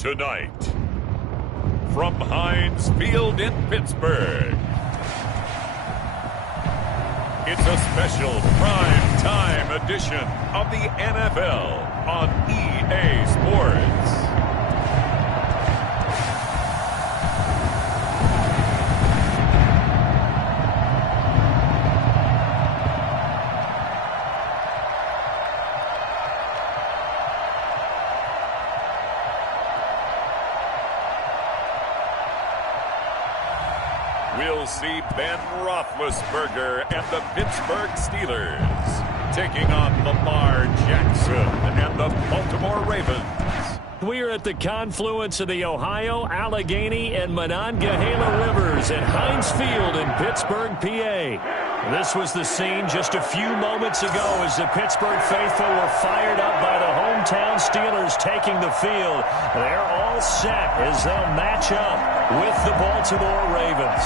Tonight, from Heinz Field in Pittsburgh, it's a special prime time edition of the NFL on EA Sports. We'll see Ben Roethlisberger and the Pittsburgh Steelers taking on Lamar Jackson and the Baltimore Ravens. We are at the confluence of the Ohio, Allegheny, and Monongahela Rivers at Heinz Field in Pittsburgh, PA. This was the scene just a few moments ago as the Pittsburgh faithful were fired up by the hometown Steelers taking the field. They're all set as they'll match up with the Baltimore Ravens.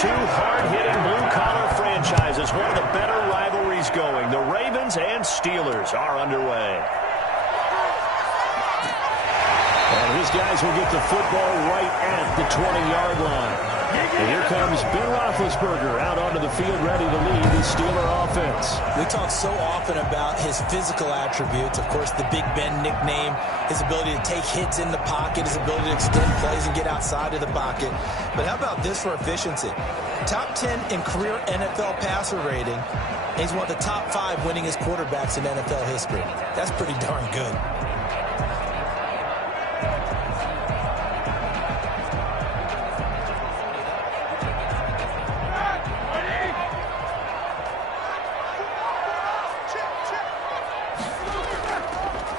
Two hard-hitting blue-collar franchises, one of the better rivalries going. The Ravens and Steelers are underway. And his guys will get the football right at the 20-yard line. And here comes Ben Roethlisberger out onto the field ready to lead the Steeler offense. We talk so often about his physical attributes. Of course, the Big Ben nickname, his ability to take hits in the pocket, his ability to extend plays and get outside of the pocket. But how about this for efficiency? Top 10 in career NFL passer rating. And he's one of the top 5 winningest quarterbacks in NFL history. That's pretty darn good.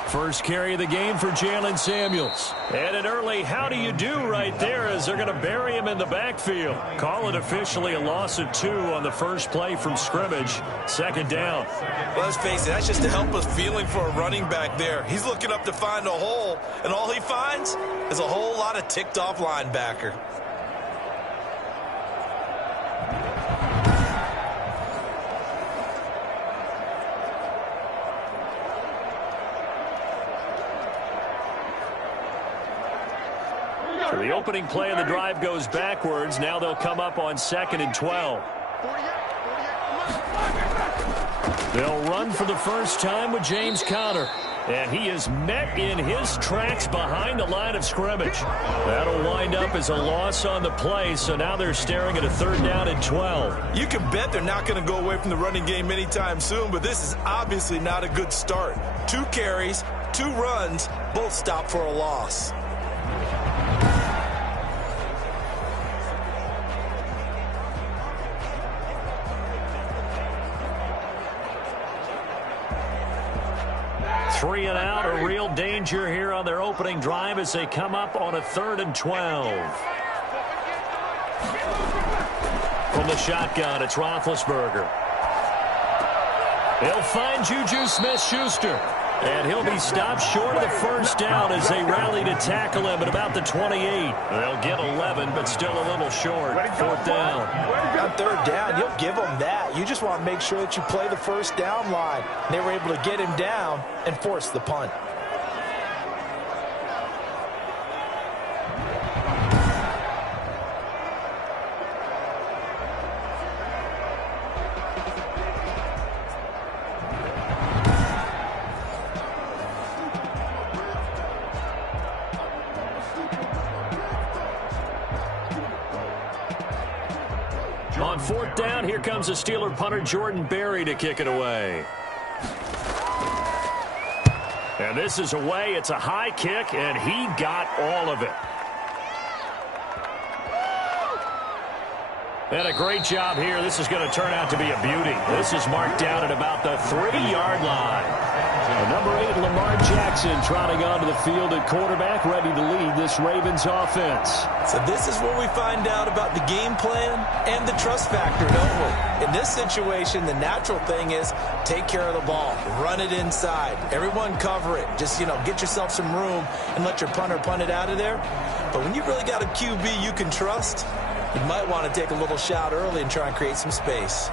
First carry of the game for Jalen Samuels. And an early how do you do right there as they're going to bury him in the backfield. Call it officially a loss of 2 on the first play from scrimmage. Second down. Well, let's face it, that's just a helpless feeling for a running back there. He's looking up to find a hole, and all he finds is a whole lot of ticked-off linebacker. So the opening play of the drive goes backwards. Now they'll come up on 2nd and 12. They'll run for the first time with James Conner. And he is met in his tracks behind the line of scrimmage. That'll wind up as a loss on the play, so now they're staring at a 3rd down and 12. You can bet they're not going to go away from the running game anytime soon, but this is obviously not a good start. 2 carries, 2 runs, both stopped for a loss. Three and out, a real danger here on their opening drive as they come up on a 3rd and 12. From the shotgun, it's Roethlisberger. He'll find Juju Smith-Schuster. And he'll be stopped short of the first down as they rally to tackle him at about the 28. They'll get 11, but still a little short. 4th down. On 3rd down, you'll give them that. You just want to make sure that you play the first down line. They were able to get him down and force the punt. On 4th down, here comes the Steeler punter Jordan Berry to kick it away. And this is away. It's a high kick, and he got all of it. And a great job here. This is going to turn out to be a beauty. This is marked down at about the 3-yard line. Number 8, Lamar Jackson, trotting onto the field at quarterback, ready to lead this Ravens offense. So this is where we find out about the game plan and the trust factor, don't we? In this situation, the natural thing is take care of the ball, run it inside, everyone cover it. Just, get yourself some room and let your punter punt it out of there. But when you really got a QB you can trust, you might want to take a little shot early and try and create some space.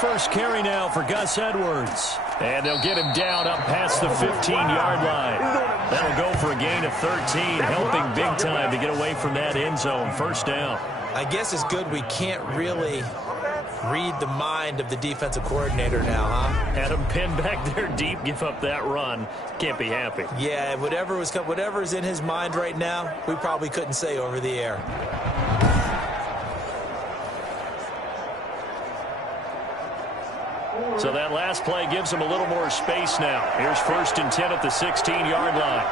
First carry now for Gus Edwards. And they'll get him down up past the 15-yard line. That'll go for a gain of 13, helping big time to get away from that end zone. First down. I guess it's good we can't really read the mind of the defensive coordinator now, huh? Had him pinned back there deep, give up that run. Can't be happy. Yeah, whatever's in his mind right now, we probably couldn't say over the air. So that last play gives him a little more space now. Here's 1st and 10 at the 16-yard line.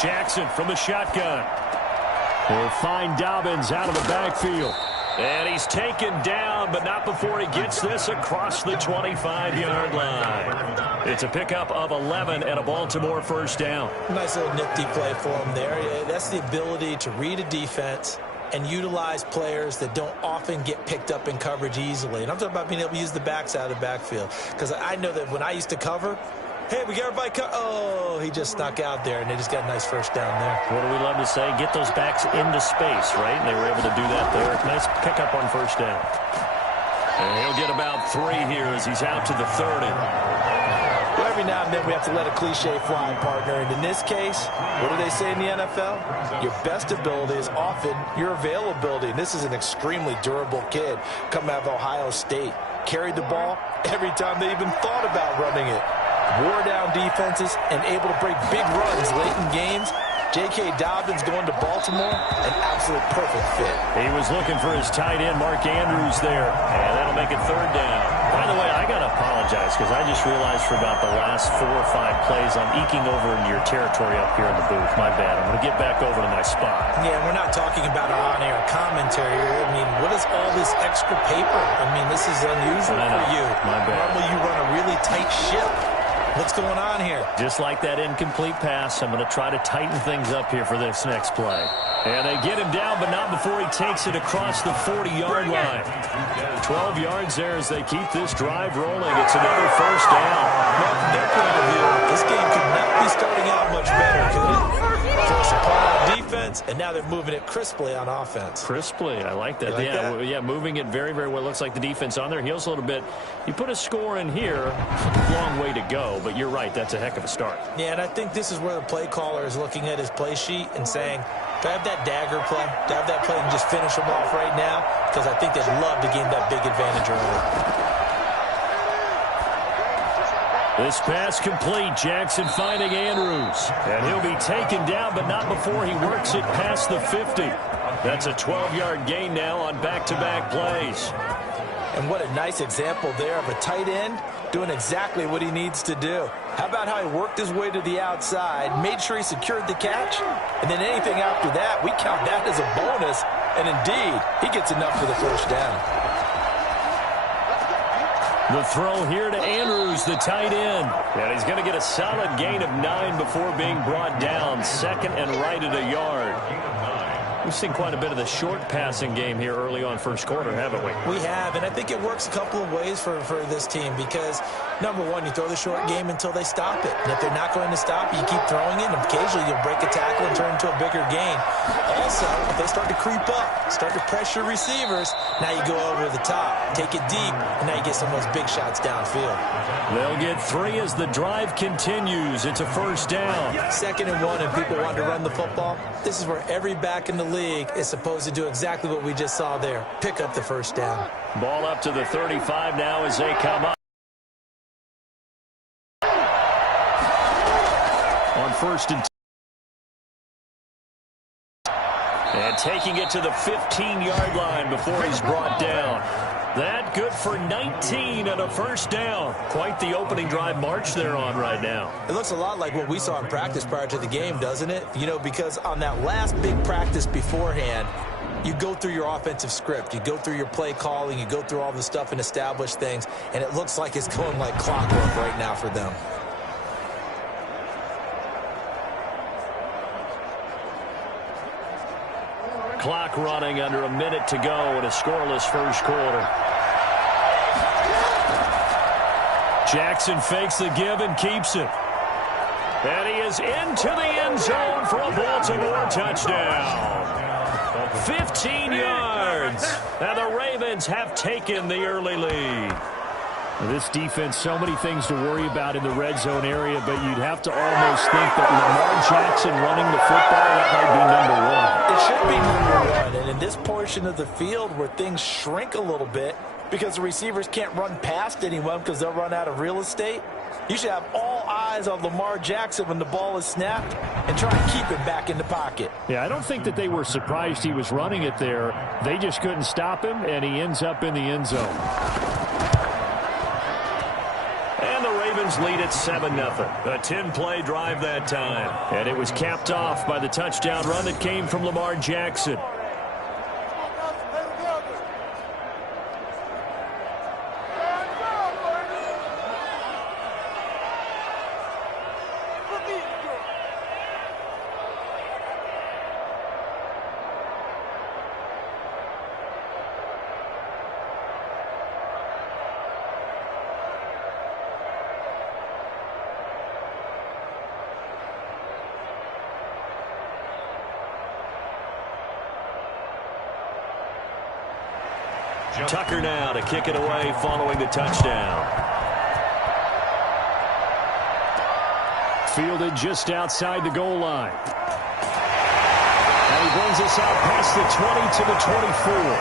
Jackson from the shotgun. He'll find Dobbins out of the backfield. And he's taken down, but not before he gets this across the 25-yard line. It's a pickup of 11 and a Baltimore first down. Nice little nifty play for him there. That's the ability to read a defense and utilize players that don't often get picked up in coverage easily. And I'm talking about being able to use the backs out of the backfield. Because I know that when I used to cover, hey, we got everybody oh, he just snuck out there, and they just got a nice first down there. What do we love to say? Get those backs into space, right? And they were able to do that there. Nice pickup on first down. And he'll get about 3 here as he's out to the 30. Well, every now and then we have to let a cliche fly, partner. And in this case, what do they say in the NFL? Your best ability is often your availability. And this is an extremely durable kid coming out of Ohio State. Carried the ball every time they even thought about running it. Wore down defenses and able to break big runs late in games. J.K. Dobbins going to Baltimore, an absolute perfect fit. He was looking for his tight end, Mark Andrews, there. And that'll make it 3rd down. By the way, I got to apologize because I just realized for about the last 4 or 5 plays I'm eking over into your territory up here in the booth. My bad. I'm going to get back over to my spot. Yeah, we're not talking about an on-air commentary. I mean, what is all this extra paper? I mean, this is unusual for you. My bad. Normally you run a really tight ship. What's going on here? Just like that incomplete pass, I'm going to try to tighten things up here for this next play. And they get him down, but not before he takes it across the 40-yard line. 12 yards there as they keep this drive rolling. It's another first down. Well, from their point of view, this game could not be starting out much better, could it? Force a punt on defense, and now they're moving it crisply on offense. Crisply, I like that. Like that? Yeah, moving it very, very well. Looks like the defense on their heels a little bit. You put a score in here, long way to go, but you're right, that's a heck of a start. Yeah, and I think this is where the play caller is looking at his play sheet and saying, do I have that dagger play? Do I have that play and just finish them off right now? Because I think they'd love to gain that big advantage early. This pass complete. Jackson finding Andrews. And he'll be taken down, but not before he works it past the 50. That's a 12-yard gain now on back-to-back plays. And what a nice example there of a tight end doing exactly what he needs to do. How about how he worked his way to the outside, made sure he secured the catch, and then anything after that, we count that as a bonus. And indeed, he gets enough for the first down. The throw here to Andrews, the tight end. And he's going to get a solid gain of 9 before being brought down. 2nd and right at a yard. We've seen quite a bit of the short passing game here early on first quarter, haven't we? We have, and I think it works a couple of ways for this team because, number one, you throw the short game until they stop it. And if they're not going to stop it, you keep throwing it, and occasionally you'll break a tackle and turn into a bigger gain. Also, if they start to creep up, start to pressure receivers, now you go over the top, take it deep, and now you get some of those big shots downfield. They'll get 3 as the drive continues. It's a first down. 2nd and 1, and people want to run the football. This is where every back in the league is supposed to do exactly what we just saw there. Pick up the first down. Ball up to the 35 now as they come up. On 1st and 10. And taking it to the 15-yard line before he's brought down. That good for 19 and a first down. Quite the opening drive march they're on right now. It looks a lot like what we saw in practice prior to the game, doesn't it? You know, because on that last big practice beforehand, you go through your offensive script. You go through your play calling. You go through all the stuff and establish things. And it looks like it's going like clockwork right now for them. Clock running under a minute to go in a scoreless first quarter. Jackson fakes the give and keeps it. And he is into the end zone for a Baltimore touchdown. 15 yards. And the Ravens have taken the early lead. This defense, so many things to worry about in the red zone area, but you'd have to almost think that Lamar Jackson running the football, that might be number one. It should be number one. And in this portion of the field where things shrink a little bit because the receivers can't run past anyone because they'll run out of real estate, you should have all eyes on Lamar Jackson when the ball is snapped and try to keep it back in the pocket. Yeah, I don't think that they were surprised he was running it there. They just couldn't stop him, and he ends up in the end zone. Ravens lead at 7-0. A 10-play drive that time. And it was capped off by the touchdown run that came from Lamar Jackson. Tucker now to kick it away following the touchdown. Fielded just outside the goal line. And he brings us out past the 20 to the 24.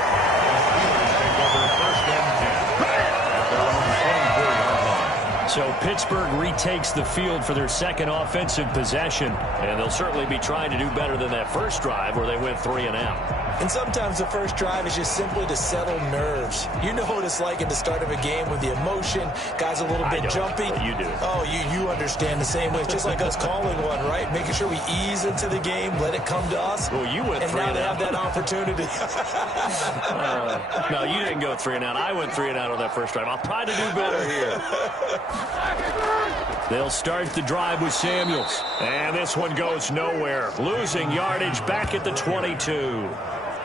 So Pittsburgh retakes the field for their second offensive possession, and they'll certainly be trying to do better than that first drive where they went 3 and out. And sometimes the first drive is just simply to settle nerves. You know what it's like at the start of a game with the emotion, guys a little bit jumpy. But you do. Oh, you understand the same way. It's just like us calling one, right? Making sure we ease into the game, let it come to us. Well, you went 3 and out. And now they have that opportunity. No, you didn't go 3 and out. I went 3 and out on that first drive. I'll try to do better here. They'll start the drive with Samuels. And this one goes nowhere. Losing yardage back at the 22.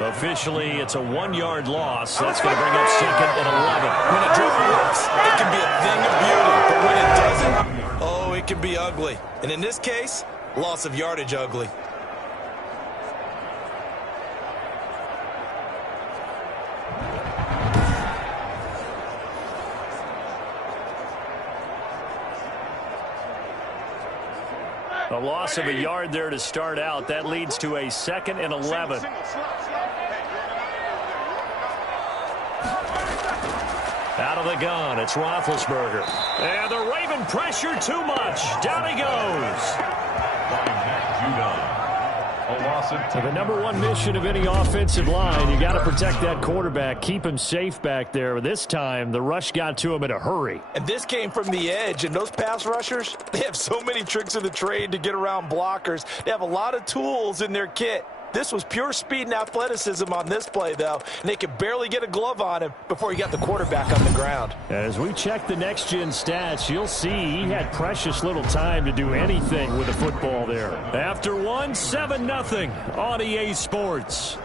Officially, it's a 1-yard loss. That's going to bring up 2nd and 11. When a drill works, it can be a thing of beauty. But when it doesn't, oh, it can be ugly. And in this case, loss of yardage ugly. A loss of a yard there to start out. That leads to a 2nd and 11. Out of the gun, it's Roethlisberger. And the Raven pressure too much. Down he goes. So the number one mission of any offensive line, you got to protect that quarterback, keep him safe back there. This time, the rush got to him in a hurry. And this came from the edge, and those pass rushers, they have so many tricks of the trade to get around blockers. They have a lot of tools in their kit. This was pure speed and athleticism on this play, though, and they could barely get a glove on him before he got the quarterback on the ground. As we check the next-gen stats, you'll see he had precious little time to do anything with the football there. After 7-0 on EA Sports.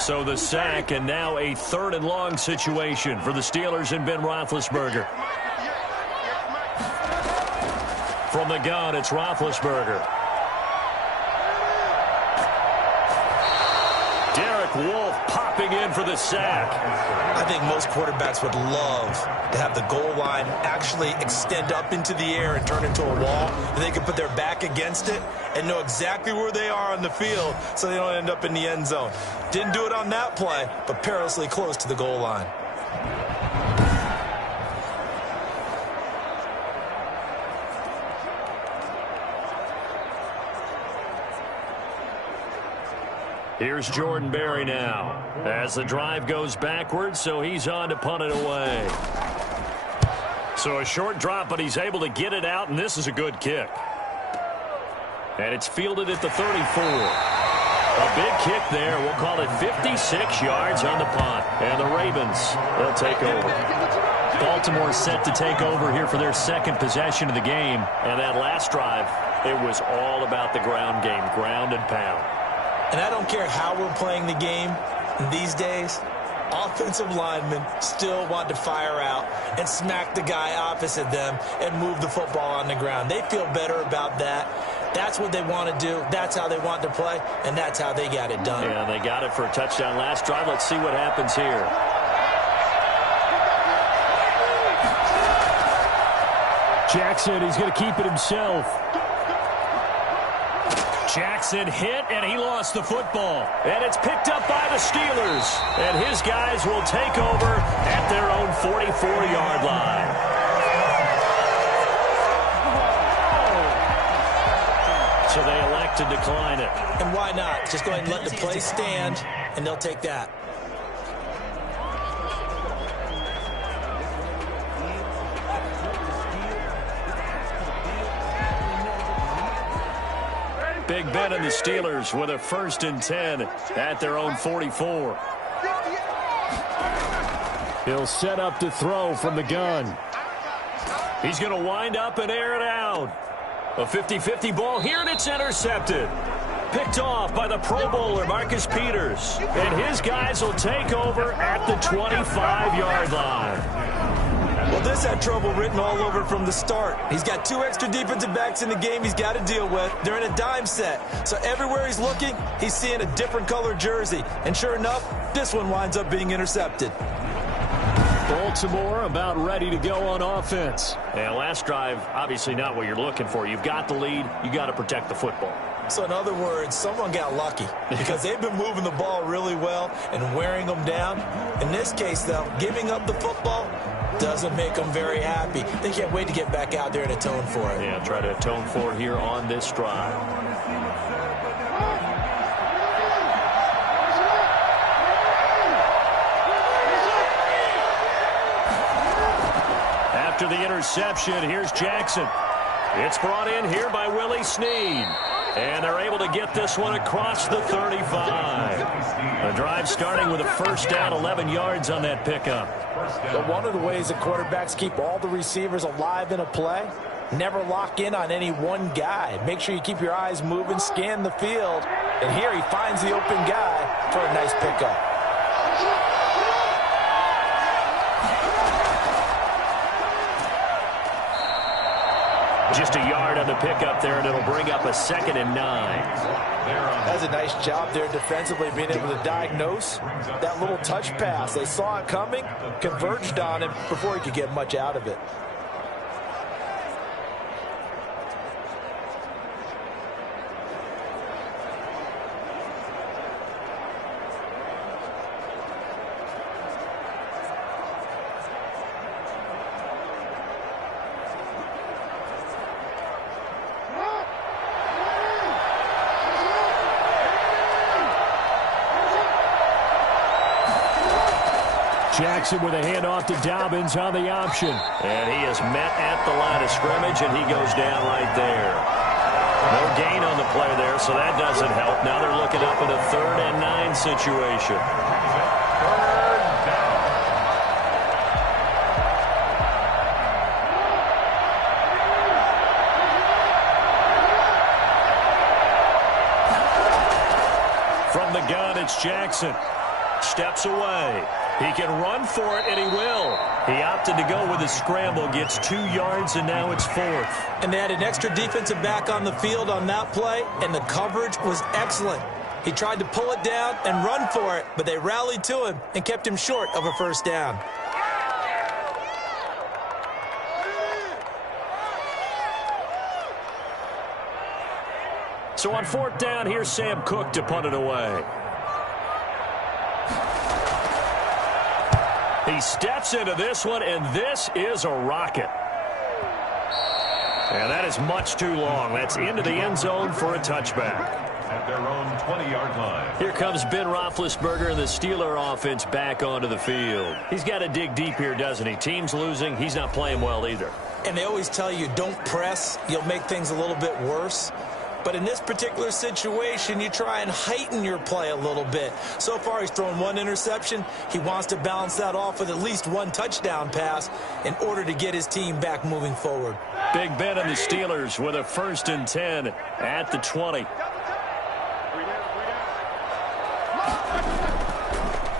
So the sack, and now a 3rd and long situation for the Steelers and Ben Roethlisberger. From the gun, it's Roethlisberger. Derek Wolfe popped stepping in for the sack. I think most quarterbacks would love to have the goal line actually extend up into the air and turn into a wall, and they can put their back against it and know exactly where they are on the field so they don't end up in the end zone. Didn't do it on that play, but perilously close to the goal line. Here's Jordan Berry now as the drive goes backwards, so he's on to punt it away. So a short drop, but he's able to get it out, and this is a good kick. And it's fielded at the 34. A big kick there. We'll call it 56 yards on the punt. And the Ravens, they'll take over. Baltimore set to take over here for their second possession of the game. And that last drive, it was all about the ground game, ground and pound. And I don't care how we're playing the game these days, offensive linemen still want to fire out and smack the guy opposite them and move the football on the ground. They feel better about that. That's what they want to do. That's how they want to play, and that's how they got it done. Yeah, they got it for a touchdown last drive. Let's see what happens here. Jackson, he's going to keep it himself. Jackson hit, and he lost the football. And it's picked up by the Steelers. And his guys will take over at their own 44-yard line. So they elect to decline it. And why not? Just go ahead and let the play stand, and they'll take that. Big Ben and the Steelers with a 1st and 10 at their own 44. He'll set up to throw from the gun. He's going to wind up and air it out. A 50-50 ball here, and it's intercepted. Picked off by the Pro Bowler, Marcus Peters. And his guys will take over at the 25-yard line. Well, this had trouble written all over from the start. He's got 2 extra defensive backs in the game he's got to deal with. They're in a dime set. So everywhere he's looking, he's seeing a different color jersey. And sure enough, this one winds up being intercepted. Baltimore about ready to go on offense. Yeah, last drive, obviously not what you're looking for. You've got the lead. You got to protect the football. So in other words, someone got lucky because they've been moving the ball really well and wearing them down. In this case, though, giving up the football doesn't make them very happy. They can't wait to get back out there and atone for it. Yeah, try to atone for it here on this drive. After the interception, here's Jackson. It's brought in here by Willie Snead. And they're able to get this one across the 35. The drive starting with a 1st down, 11 yards on that pickup. But one of the ways that quarterbacks keep all the receivers alive in a play, never lock in on any one guy. Make sure you keep your eyes moving, scan the field. And here he finds the open guy for a nice pickup. Just a yard on the pickup there, and it'll bring up a 2nd and 9. That's a nice job there defensively, being able to diagnose that little touch pass. They saw it coming, converged on him before he could get much out of it. Jackson with a handoff to Dobbins on the option. And he is met at the line of scrimmage, and he goes down right there. No gain on the play there, so that doesn't help. Now they're looking up at a 3rd and 9 situation. From the gun, it's Jackson. Steps away. He can run for it, and he will. He opted to go with a scramble, gets 2 yards, and now it's 4th. And they had an extra defensive back on the field on that play, and the coverage was excellent. He tried to pull it down and run for it, but they rallied to him and kept him short of a first down. So on fourth down, here's Sam Cook to punt it away. He steps into this one, and this is a rocket. And that is much too long. That's into the end zone for a touchback. At their own 20-yard line. Here comes Ben Roethlisberger and the Steeler offense back onto the field. He's got to dig deep here, doesn't he? Team's losing. He's not playing well either. And they always tell you, don't press. You'll make things a little bit worse. But in this particular situation, you try and heighten your play a little bit. So far, he's thrown one interception. He wants to balance that off with at least one touchdown pass in order to get his team back moving forward. Big Ben and the Steelers with a 1st and 10 at the 20.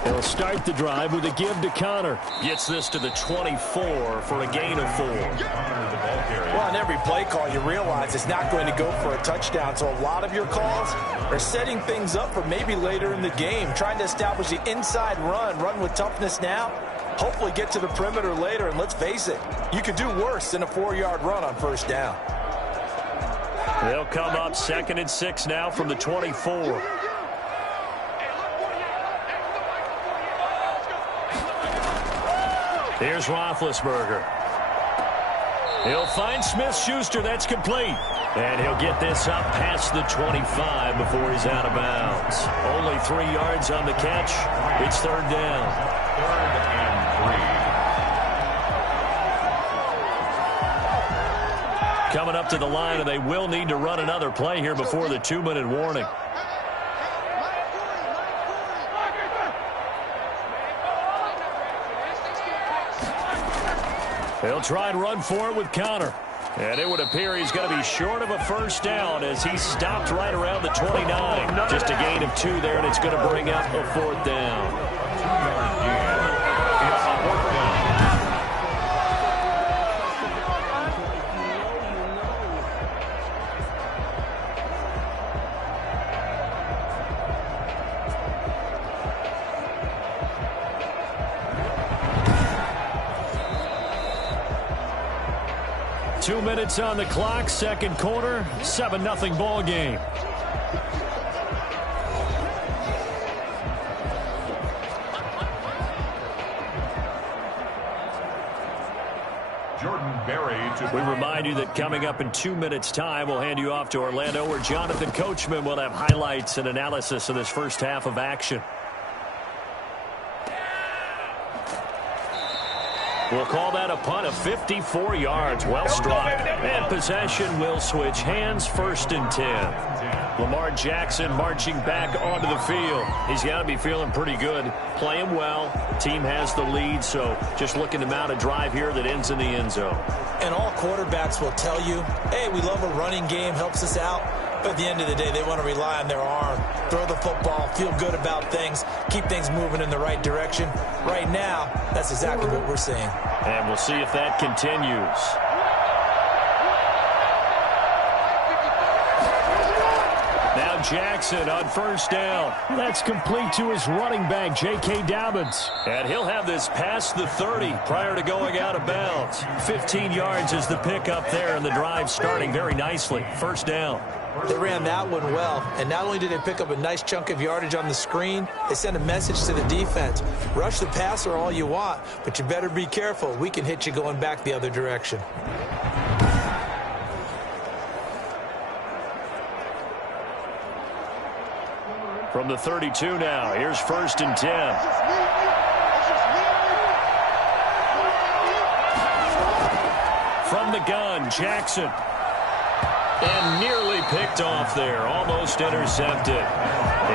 He'll start the drive with a give to Connor. Gets this to the 24 for a gain of 4. Well, on every play call, you realize it's not going to go for a touchdown. So a lot of your calls are setting things up for maybe later in the game, trying to establish the inside run with toughness now, hopefully get to the perimeter later. And let's face it, you could do worse than a 4-yard run on first down. They'll come up 2nd and 6 now from the 24. Here's Roethlisberger. He'll find Smith-Schuster. That's complete. And he'll get this up past the 25 before he's out of bounds. Only 3 yards on the catch. It's 3rd down. 3rd and 3. Coming up to the line, and they will need to run another play here before the 2-minute warning. They'll try and run for it with Connor. And it would appear he's going to be short of a first down as he stopped right around the 29. Just a gain of 2 there, and it's going to bring up a 4th down. It's 4th down. 2 minutes on the clock, 2nd quarter, 7-0 ball game. We remind you that coming up in 2 minutes' time, we'll hand you off to Orlando, where Jonathan Coachman will have highlights and analysis of this first half of action. We'll call that a punt of 54 yards, well struck. And possession will switch hands, 1st and 10. Lamar Jackson marching back onto the field. He's got to be feeling pretty good, playing well. Team has the lead, so just looking to mount a drive here that ends in the end zone. And all quarterbacks will tell you, hey, we love a running game, helps us out. But at the end of the day, they want to rely on their arm, throw the football, feel good about things, keep things moving in the right direction. Right now, that's exactly what we're seeing. And we'll see if that continues. Now Jackson on first down. That's complete to his running back, J.K. Dobbins. And he'll have this past the 30 prior to going out of bounds. 15 yards is the pickup there, and the drive starting very nicely. First down. They ran that one well, and not only did they pick up a nice chunk of yardage on the screen, they sent a message to the defense. Rush the passer all you want, but you better be careful. We can hit you going back the other direction. From the 32 now, here's 1st and 10. From the gun, Jackson. And nearly picked off there. Almost intercepted.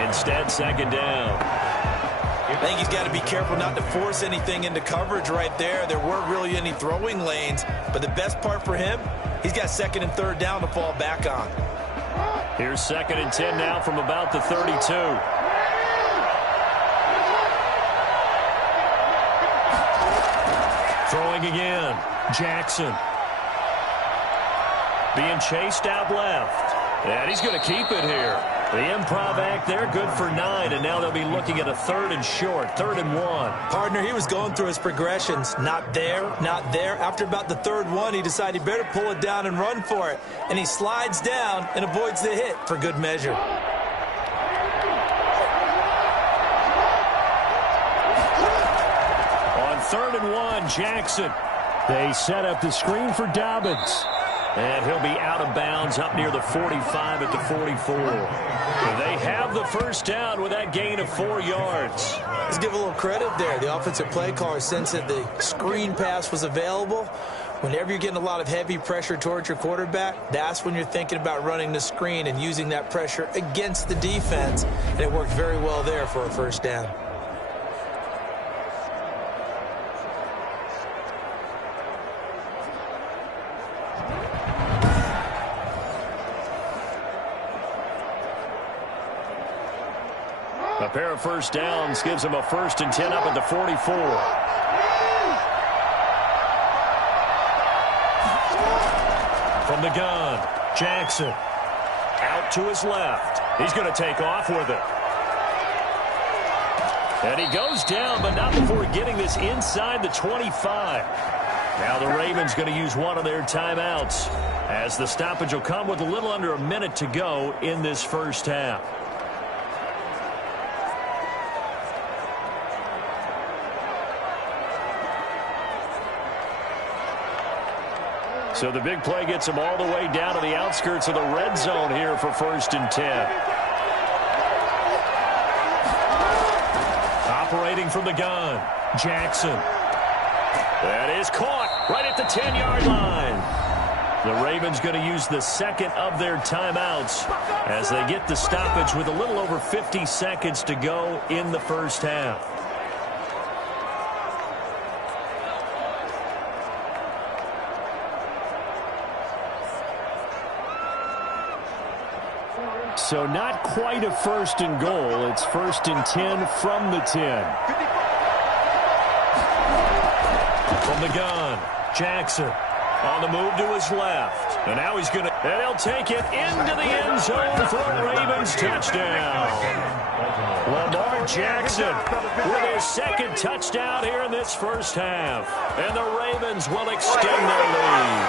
Instead, 2nd down. I think he's got to be careful not to force anything into coverage right there. There weren't really any throwing lanes. But the best part for him, he's got 2nd and 3rd down to fall back on. Here's 2nd and 10 now from about the 32. Throwing again. Jackson. Being chased out left. And he's going to keep it here. The improv act there, good for 9, and now they'll be looking at a 3rd and short, 3rd and 1. Partner, he was going through his progressions. Not there, not there. After about the 3rd one, he decided he better pull it down and run for it. And he slides down and avoids the hit for good measure. On 3rd and 1, Jackson. They set up the screen for Dobbins. And he'll be out of bounds up near the 45 at the 44. They have the first down with that gain of 4 yards. Let's give a little credit there. The offensive play caller sensed that the screen pass was available. Whenever you're getting a lot of heavy pressure towards your quarterback, that's when you're thinking about running the screen and using that pressure against the defense. And it worked very well there for a first down. A pair of first downs gives them a 1st and 10 up at the 44. From the gun, Jackson. Out to his left. He's going to take off with it. And he goes down, but not before getting this inside the 25. Now the Ravens going to use one of their timeouts, as the stoppage will come with a little under a minute to go in this first half. So the big play gets him all the way down to the outskirts of the red zone here for 1st and 10. Operating from the gun, Jackson. That is caught right at the 10-yard line. The Ravens going to use the second of their timeouts as they get the stoppage with a little over 50 seconds to go in the first half. So not quite a 1st and goal. It's 1st and 10 from the 10. From the gun, Jackson on the move to his left. And now he's going to, and he'll take it into the end zone for a Ravens touchdown. Lamar Jackson with his 2nd touchdown here in this first half. And the Ravens will extend their lead.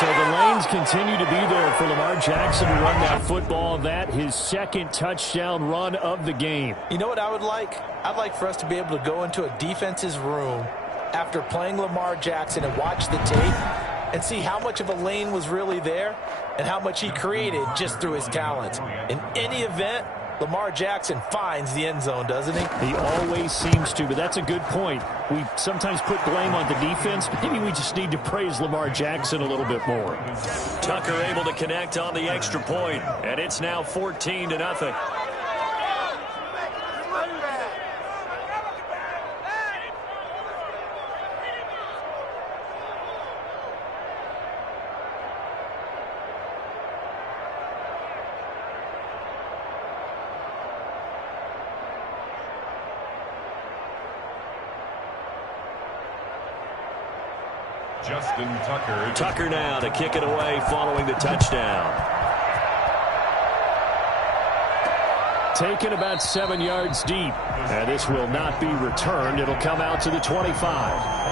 So the lanes continue to be there for Lamar Jackson to run that football. That his 2nd touchdown run of the game. You know what I would like? I'd like for us to be able to go into a defense's room after playing Lamar Jackson and watch the tape and see how much of a lane was really there and how much he created just through his talent. In any event, Lamar Jackson finds the end zone, doesn't he? He always seems to, but that's a good point. We sometimes put blame on the defense. Maybe we just need to praise Lamar Jackson a little bit more. Tucker able to connect on the extra point, and it's now 14-0. Justin Tucker. Tucker now to kick it away following the touchdown. Taken about 7 yards deep. And this will not be returned. It'll come out to the 25.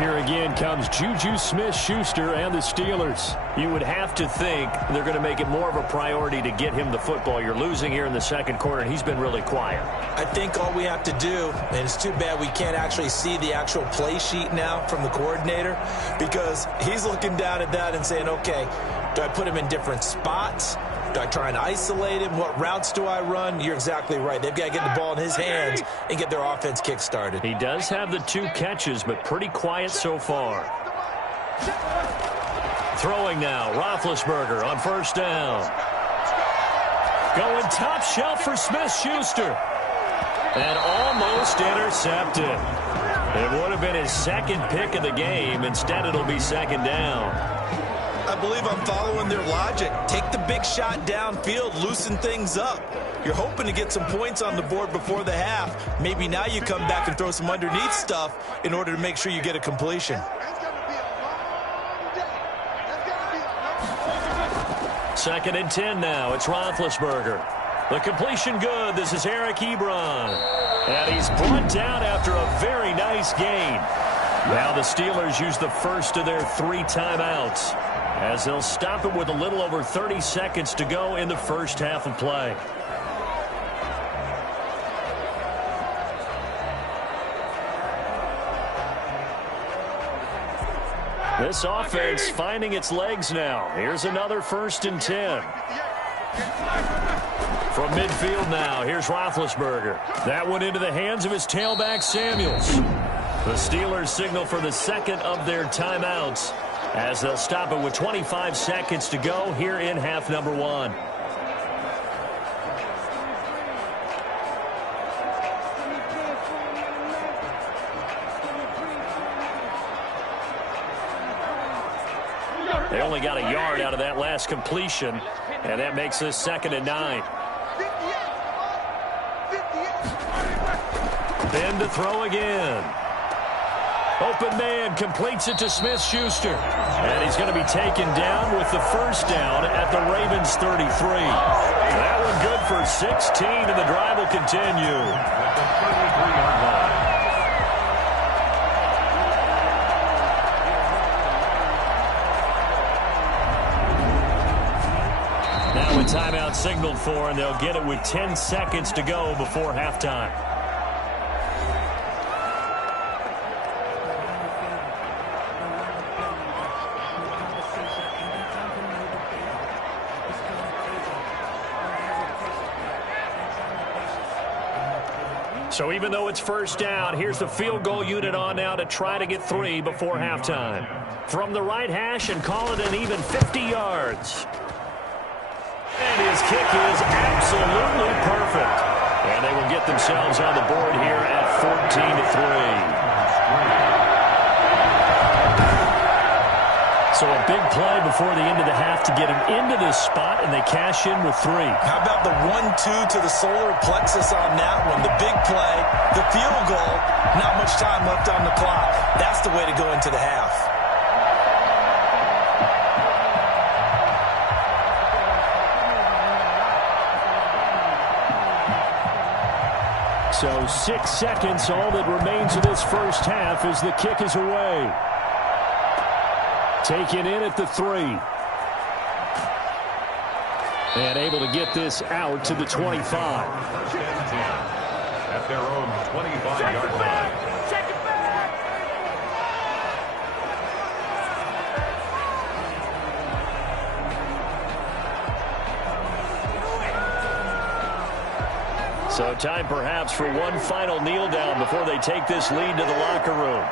Here again comes Juju Smith-Schuster and the Steelers. You would have to think they're going to make it more of a priority to get him the football. You're losing here in the second quarter, and he's been really quiet. I think all we have to do, and it's too bad we can't actually see the actual play sheet now from the coordinator, because he's looking down at that and saying, okay, do I put him in different spots? Do I try and isolate him? What routes do I run? You're exactly right. They've got to get the ball in his hands and get their offense kick-started. He does have the 2 catches, but pretty quiet so far. Throwing now, Roethlisberger on first down. Going top shelf for Smith-Schuster. And almost intercepted. It would have been his 2nd pick of the game. Instead, it'll be 2nd down. I believe I'm following their logic. Take the big shot downfield, loosen things up. You're hoping to get some points on the board before the half. Maybe now you come back and throw some underneath stuff in order to make sure you get a completion. 2nd and 10 now. It's Roethlisberger. The completion good. This is Eric Ebron. And he's brought down after a very nice gain. Now the Steelers use the first of their 3 timeouts as they'll stop it with a little over 30 seconds to go in the first half of play. This offense finding its legs now. Here's another 1st and 10. From midfield now, here's Roethlisberger. That one into the hands of his tailback, Samuels. The Steelers signal for the 2nd of their timeouts as they'll stop it with 25 seconds to go here in half number 1. They only got a yard out of that last completion, and that makes this 2nd and 9. Ben to throw again. Open man completes it to Smith-Schuster. And he's going to be taken down with the first down at the Ravens 33. That one good for 16, and the drive will continue. Now a timeout signaled for, and they'll get it with 10 seconds to go before halftime. So even though it's first down, here's the field goal unit on now to try to get 3 before halftime. From the right hash and call it an even 50 yards. And his kick is absolutely perfect. And they will get themselves on the board here at 14-3. So a big play before the end of the half to get him into this spot, and they cash in with 3. How about the 1-2 to the solar plexus on that one? The big play, the field goal, not much time left on the clock. That's the way to go into the half. So 6 seconds, all that remains of this first half as the kick is away. Taken in at the 3. And able to get this out to the 25. At their own 25-yard line. Check it back! So time perhaps for one final kneel down before they take this lead to the locker room.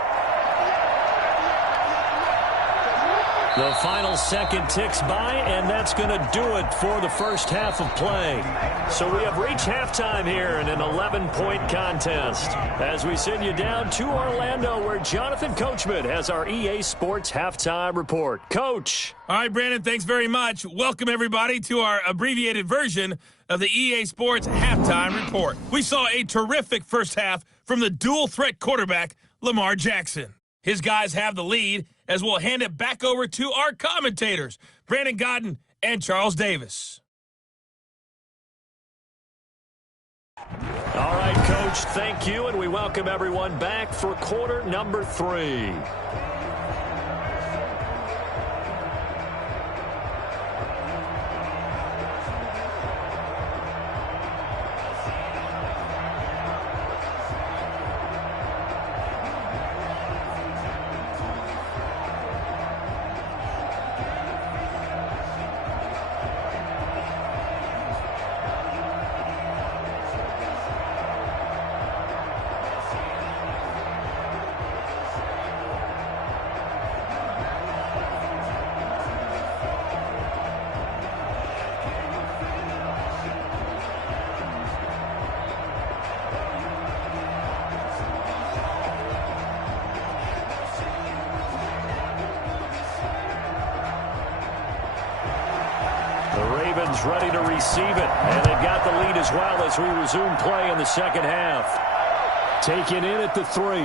The final second ticks by, and that's going to do it for the first half of play. So we have reached halftime here in an 11-point contest as we send you down to Orlando where Jonathan Coachman has our EA Sports Halftime Report. Coach. All right, Brandon, thanks very much. Welcome, everybody, to our abbreviated version of the EA Sports Halftime Report. We saw a terrific first half from the dual-threat quarterback, Lamar Jackson. His guys have the lead, as we'll hand it back over to our commentators, Brandon Godden and Charles Davis. All right, Coach, thank you, and we welcome everyone back for quarter number 3. Ready to receive it, and they've got the lead as well as we resume play in the second half. Taken in at the 3.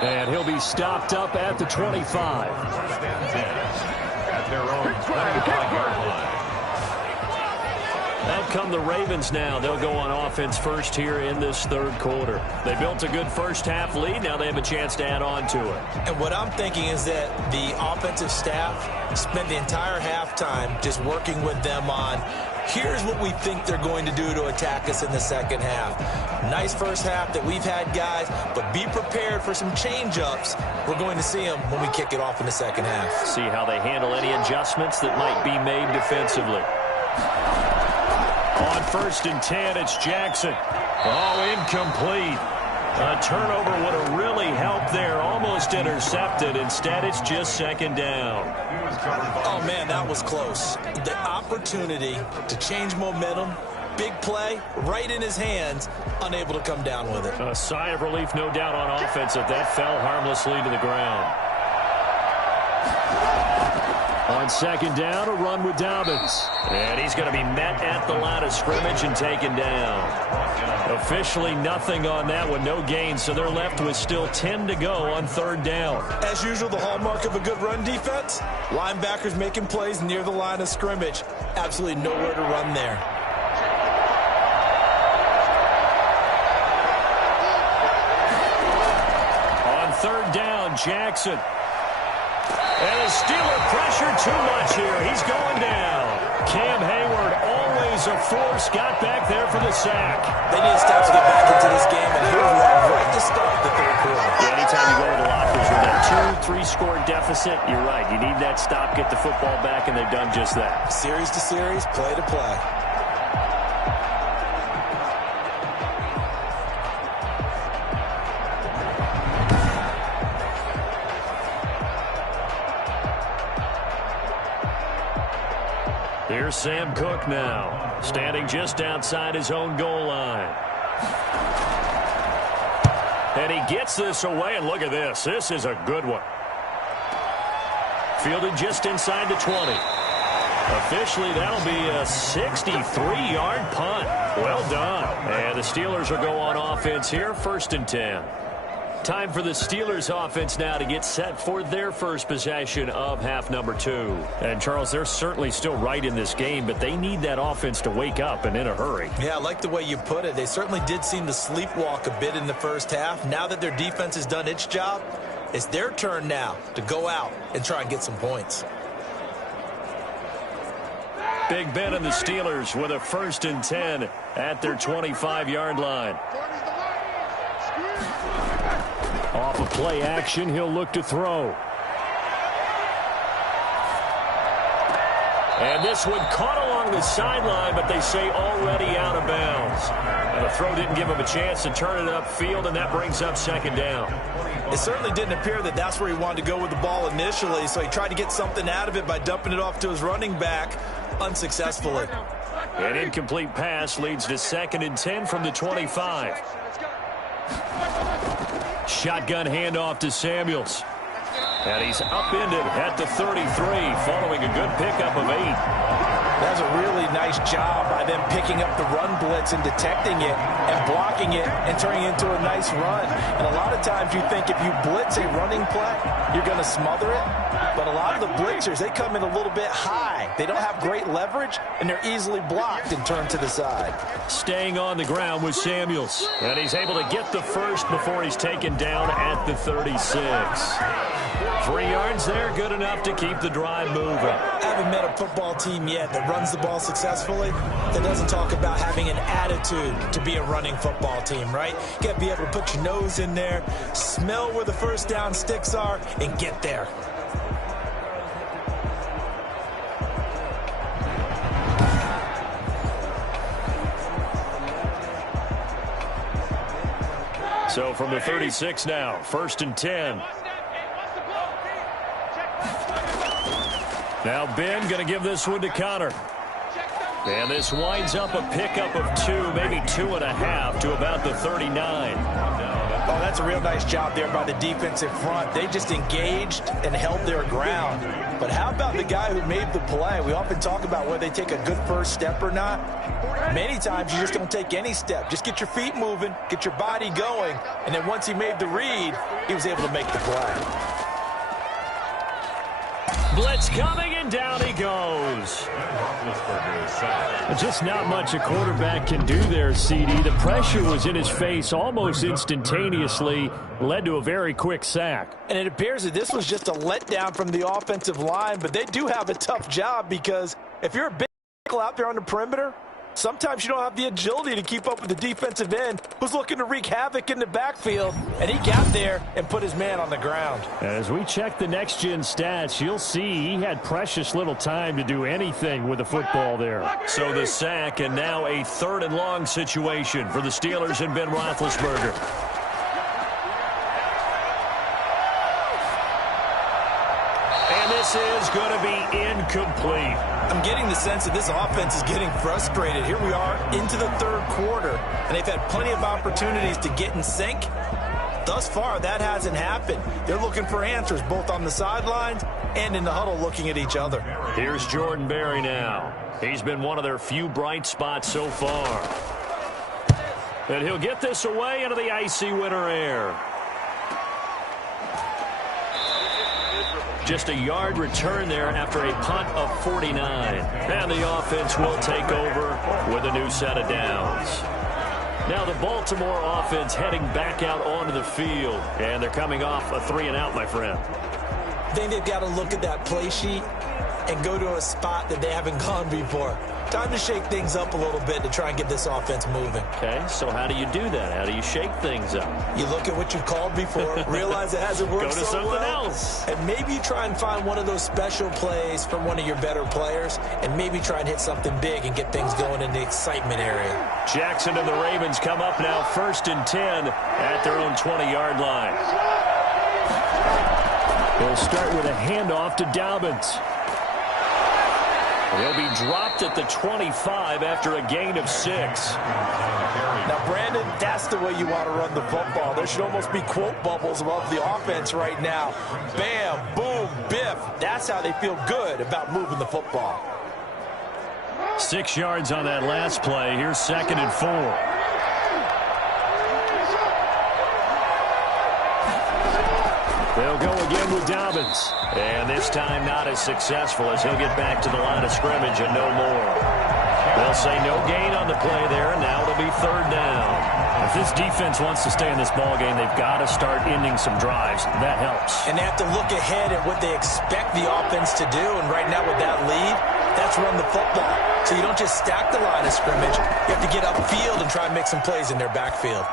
And he'll be stopped up at the 25. at their own 25-yard line. Out come the Ravens now. They'll go on offense first here in this third quarter. They built a good first-half lead. Now they have a chance to add on to it. And what I'm thinking is that the offensive staff spent the entire halftime just working with them on, here's what we think they're going to do to attack us in the second half. Nice first half that we've had, guys, but be prepared for some change-ups. We're going to see them when we kick it off in the second half. See how they handle any adjustments that might be made defensively. On 1st and 10, it's Jackson. Oh, incomplete. A turnover would have really helped there. Almost intercepted. Instead, it's just second down. Oh, man, that was close. The opportunity to change momentum, big play, right in his hands, unable to come down with it. A sigh of relief, no doubt, on offense that fell harmlessly to the ground. On second down, a run with Dobbins. And he's going to be met at the line of scrimmage and taken down. Officially nothing on that one, no gain, so they're left with still 10 to go on 3rd down. As usual, the hallmark of a good run defense, linebackers making plays near the line of scrimmage. Absolutely nowhere to run there. On 3rd down, Jackson. And the Steeler pressure too much here. He's going down. Cam Hayward, always a force, got back there for the sack. They need to stop to get back into this game, and here's one right to start the third quarter. Yeah, anytime you go to the lockers with that 2-3 score deficit, you're right. You need that stop, get the football back, and they've done just that. Series to series, play to play. Here's Sam Cook now, standing just outside his own goal line. And he gets this away, and look at this. This is a good one. Fielded just inside the 20. Officially, that'll be a 63-yard punt. Well done. And the Steelers will go on offense here, 1st and 10. Time for the Steelers offense now to get set for their first possession of half number 2. And, Charles, they're certainly still right in this game, but they need that offense to wake up and in a hurry. Yeah, I like the way you put it. They certainly did seem to sleepwalk a bit in the first half. Now that their defense has done its job, it's their turn now to go out and try and get some points. Big Ben and the Steelers with a 1st and 10 at their 25-yard line. Off of play action, he'll look to throw. And this one caught along the sideline, but they say already out of bounds. And the throw didn't give him a chance to turn it upfield, and that brings up 2nd down. It certainly didn't appear that that's where he wanted to go with the ball initially, so he tried to get something out of it by dumping it off to his running back unsuccessfully. An incomplete pass leads to 2nd and 10 from the 25. Shotgun handoff to Samuels. And he's upended at the 33 following a good pickup of 8. That was a really nice job by them picking up the run blitz and detecting it and blocking it and turning it into a nice run. And a lot of times you think if you blitz a running play, you're going to smother it. But a lot of the blitzers, they come in a little bit high. They don't have great leverage, and they're easily blocked and turned to the side. Staying on the ground with Samuels. And he's able to get the first before he's taken down at the 36. 3 yards there, good enough to keep the drive moving. I haven't met a football team yet that runs the ball successfully that doesn't talk about having an attitude to be a running football team, right? You got to be able to put your nose in there, smell where the first down sticks are, and get there. So from the 36 now, 1st and 10. Now Ben going to give this one to Connor. And this winds up a pickup of 2, maybe 2.5 to about the 39. Oh, that's a real nice job there by the defensive front. They just engaged and held their ground. But how about the guy who made the play? We often talk about whether they take a good first step or not. Many times you just don't take any step. Just get your feet moving, get your body going, and then once he made the read, he was able to make the play. blitz coming, and down he goes. Just not much a quarterback can do there, CD. The pressure was in his face almost instantaneously, led to a very quick sack. And it appears that this was just a letdown from the offensive line, but they do have a tough job because if you're a big out there on the perimeter, sometimes you don't have the agility to keep up with the defensive end who's looking to wreak havoc in the backfield, and he got there and put his man on the ground. As we check the next-gen stats, you'll see he had precious little time to do anything with the football there. So the sack, and now a 3rd and long situation for the Steelers and Ben Roethlisberger. And this is going to be incomplete. I'm getting the sense that this offense is getting frustrated. Here we are into the 3rd quarter, and they've had plenty of opportunities to get in sync. Thus far, that hasn't happened. They're looking for answers both on the sidelines and in the huddle looking at each other. Here's Jordan Berry now. He's been one of their few bright spots so far. And he'll get this away into the icy winter air. Just a yard return there after a punt of 49. And the offense will take over with a new set of downs. Now the Baltimore offense heading back out onto the field. And they're coming off a 3-and-out, my friend. I think they've got to look at that play sheet and go to a spot that they haven't gone before. Time to shake things up a little bit to try and get this offense moving. Okay, so how do you do that? How do you shake things up? You look at what you've called before, realize it hasn't worked so so something well, else. and maybe you try and find one of those special plays from one of your better players, and maybe try and hit something big and get things going in the excitement area. Jackson and the Ravens come up now 1st and 10 at their own 20-yard line. They'll start with a handoff to Dobbins. He'll be dropped at the 25 after a gain of 6. Now, Brandon, that's the way you want to run the football. There should almost be quote bubbles above the offense right now. Bam, boom, biff. That's how they feel good about moving the football. 6 yards on that last play. Here's 2nd and 4. They'll go again with Dobbins. And this time not as successful as he'll get back to the line of scrimmage and no more. They'll say no gain on the play there, and now it'll be 3rd down. If this defense wants to stay in this ballgame, they've got to start ending some drives. That helps. And they have to look ahead at what they expect the offense to do. And right now with that lead, that's run the football. So you don't just stack the line of scrimmage. You have to get upfield and try and make some plays in their backfield.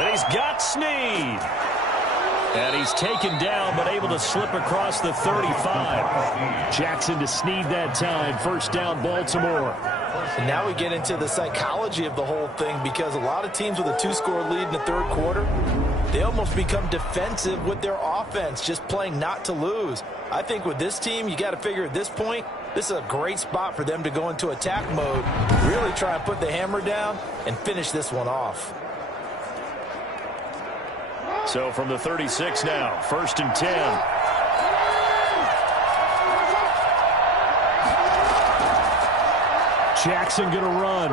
And he's got Snead. And he's taken down, but able to slip across the 35. Jackson to Snead that time. 1st down, Baltimore. And now we get into the psychology of the whole thing, because a lot of teams with a 2-score lead in the 3rd quarter, they almost become defensive with their offense, just playing not to lose. I think with this team, you got to figure at this point, this is a great spot for them to go into attack mode, really try and put the hammer down and finish this one off. So from the 36 now, 1st and 10. Jackson going to run.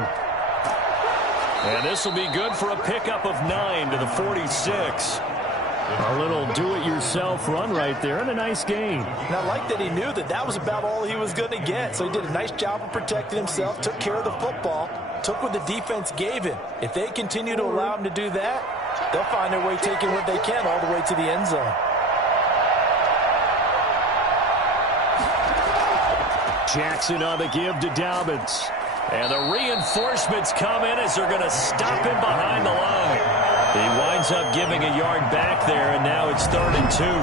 And this will be good for a pickup of 9 to the 46. A little do-it-yourself run right there, and a nice gain. And I like that he knew that that was about all he was going to get. So he did a nice job of protecting himself, took care of the football, took what the defense gave him. If they continue to allow him to do that, they'll find their way taking what they can all the way to the end zone. Jackson on the give to Dobbins. And the reinforcements come in as they're going to stop him behind the line. He winds up giving a yard back there, and now it's 3rd and 2. And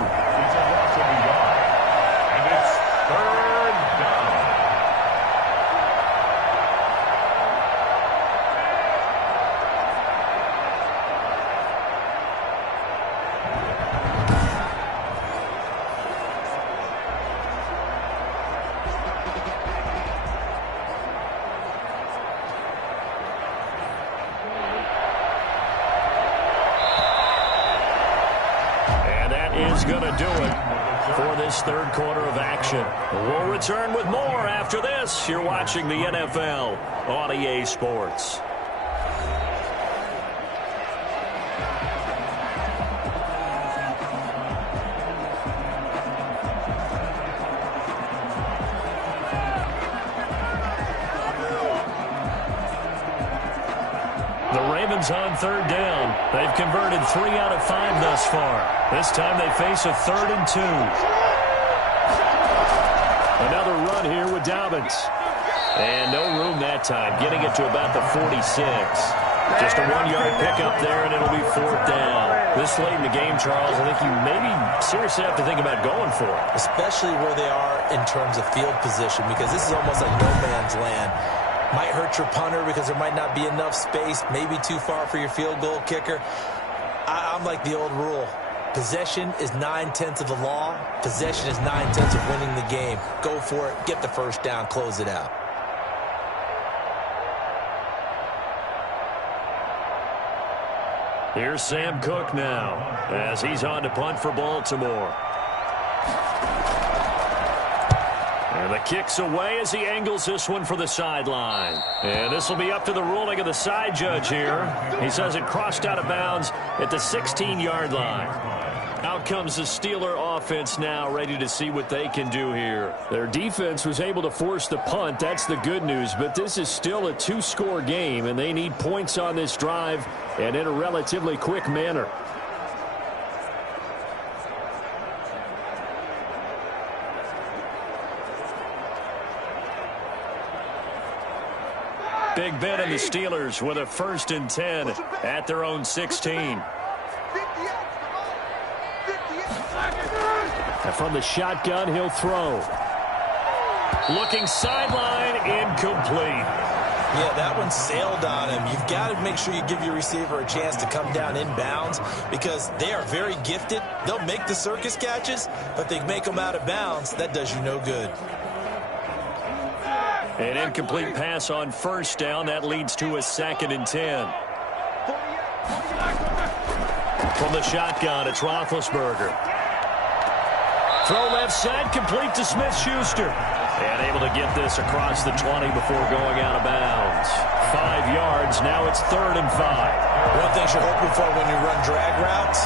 it's 3rd down. Is going to do it for this 3rd quarter of action. We'll return with more after this. You're watching the NFL on EA Sports. Ravens on third down. They've converted 3 out of 5 thus far. This time they face a 3rd and 2. Another run here with Dobbins. And no room that time, getting it to about the 46. Just a 1-yard pickup there, and it'll be 4th down. This late in the game, Charles, I think you maybe seriously have to think about going for it. Especially where they are in terms of field position, because this is almost like no man's land. Might hurt your punter because there might not be enough space, maybe too far for your field goal kicker. I'm like the old rule. Possession is 9/10 of the law. Possession is 9/10 of winning the game. Go for it, get the first down, close it out. Here's Sam Cook now as he's on to punt for Baltimore. And the kick's away as he angles this one for the sideline. And this will be up to the ruling of the side judge here. He says it crossed out of bounds at the 16-yard line. Out comes the Steeler offense now, ready to see what they can do here. Their defense was able to force the punt. That's the good news. But this is still a 2-score game, and they need points on this drive and in a relatively quick manner. Big Ben and the Steelers with a 1st and 10 at their own 16. And from the shotgun, he'll throw. Looking sideline, incomplete. Yeah, that one sailed on him. You've got to make sure you give your receiver a chance to come down inbounds because they are very gifted. They'll make the circus catches, but they make them out of bounds. That does you no good. An incomplete pass on 1st down. That leads to a 2nd and 10. From the shotgun, it's Roethlisberger. Throw left side, complete to Smith-Schuster. And able to get this across the 20 before going out of bounds. 5 yards, now it's 3rd and 5. One thing you're hoping for when you run drag routes,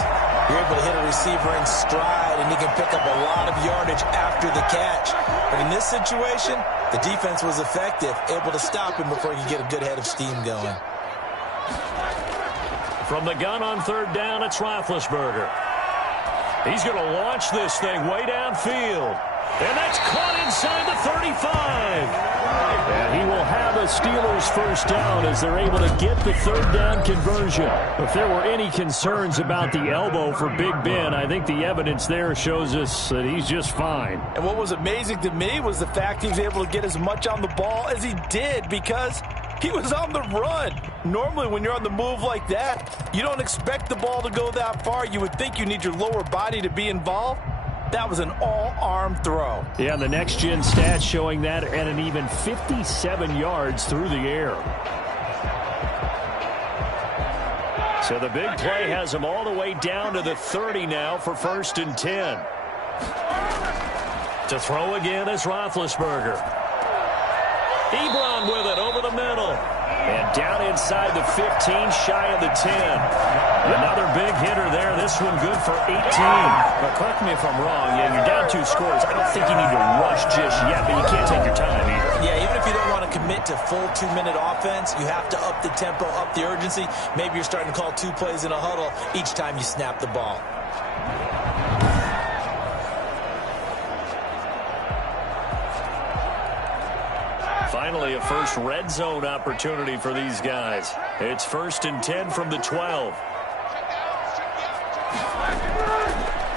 you're able to hit a receiver in stride, and he can pick up a lot of yardage after the catch. But in this situation, the defense was effective, able to stop him before he could get a good head of steam going. From the gun on 3rd down, it's Roethlisberger. He's going to launch this thing way downfield. And that's caught inside the 35. And he will have a Steelers 1st down as they're able to get the 3rd down conversion. If there were any concerns about the elbow for Big Ben, I think the evidence there shows us that he's just fine. And what was amazing to me was the fact he was able to get as much on the ball as he did because he was on the run. Normally, when you're on the move like that, you don't expect the ball to go that far. You would think you need your lower body to be involved. That was an all-arm throw. Yeah, the next-gen stats showing that at an even 57 yards through the air. So the big play has him all the way down to the 30 now for 1st and 10. To throw again is Roethlisberger. Ebron with it over the middle. And down inside the 15, shy of the 10. Another big hitter there. This one good for 18. But correct me if I'm wrong. Yeah, you're down 2 scores. I don't think you need to rush just yet, but you can't take your time either. Yeah, even if you don't want to commit to full 2-minute offense, you have to up the tempo, up the urgency. Maybe you're starting to call 2 plays in a huddle each time you snap the ball. Finally, a first red zone opportunity for these guys. It's 1st and 10 from the 12.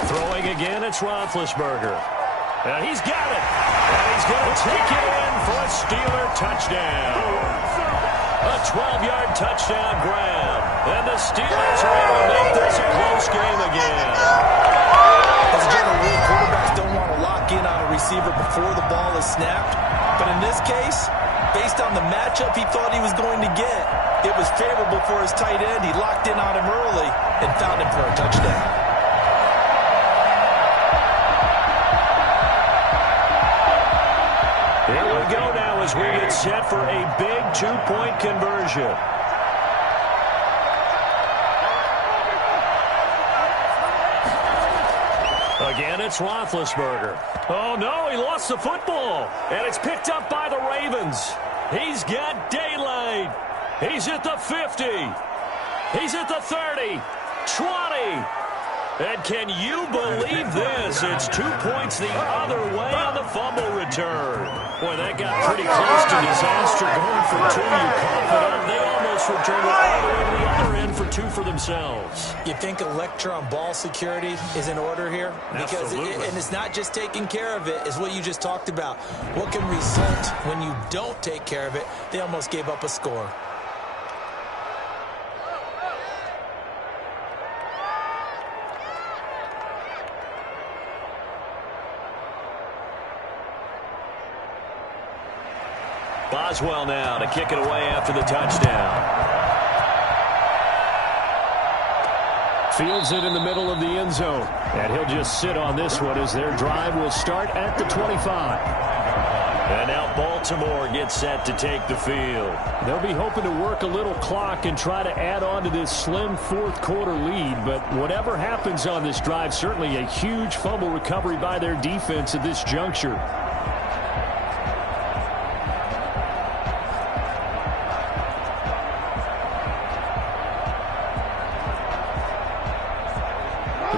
Throwing again, it's Roethlisberger. Now he's got it. And he's going to take it in for a Steeler touchdown. A 12-yard touchdown grab. And the Steelers are able to make this a close game again. As a general rule, quarterbacks don't want to lock in on a receiver before the ball is snapped. But in this case, based on the matchup he thought he was going to get, it was favorable for his tight end. He locked in on him early and found him for a touchdown. Here we go now as we get set for a big 2-point conversion. Again, it's Roethlisberger. Oh, no, he lost the football. And it's picked up by the Ravens. He's got daylight. He's at the 50. He's at the 30, 20. And can you believe this? It's 2 points the other way on the fumble return. Boy, that got pretty close to disaster. Going for 2, you cough it up. They almost returned it all the way to the other end for 2 for themselves. You think a lecture on ball security is in order here? Because and it's not just taking care of it, it's what you just talked about. What can result when you don't take care of it? They almost gave up a score. Boswell now to kick it away after the touchdown. Fields it in the middle of the end zone. And he'll just sit on this one as their drive will start at the 25. And now Baltimore gets set to take the field. They'll be hoping to work a little clock and try to add on to this slim fourth quarter lead. But whatever happens on this drive, certainly a huge fumble recovery by their defense at this juncture.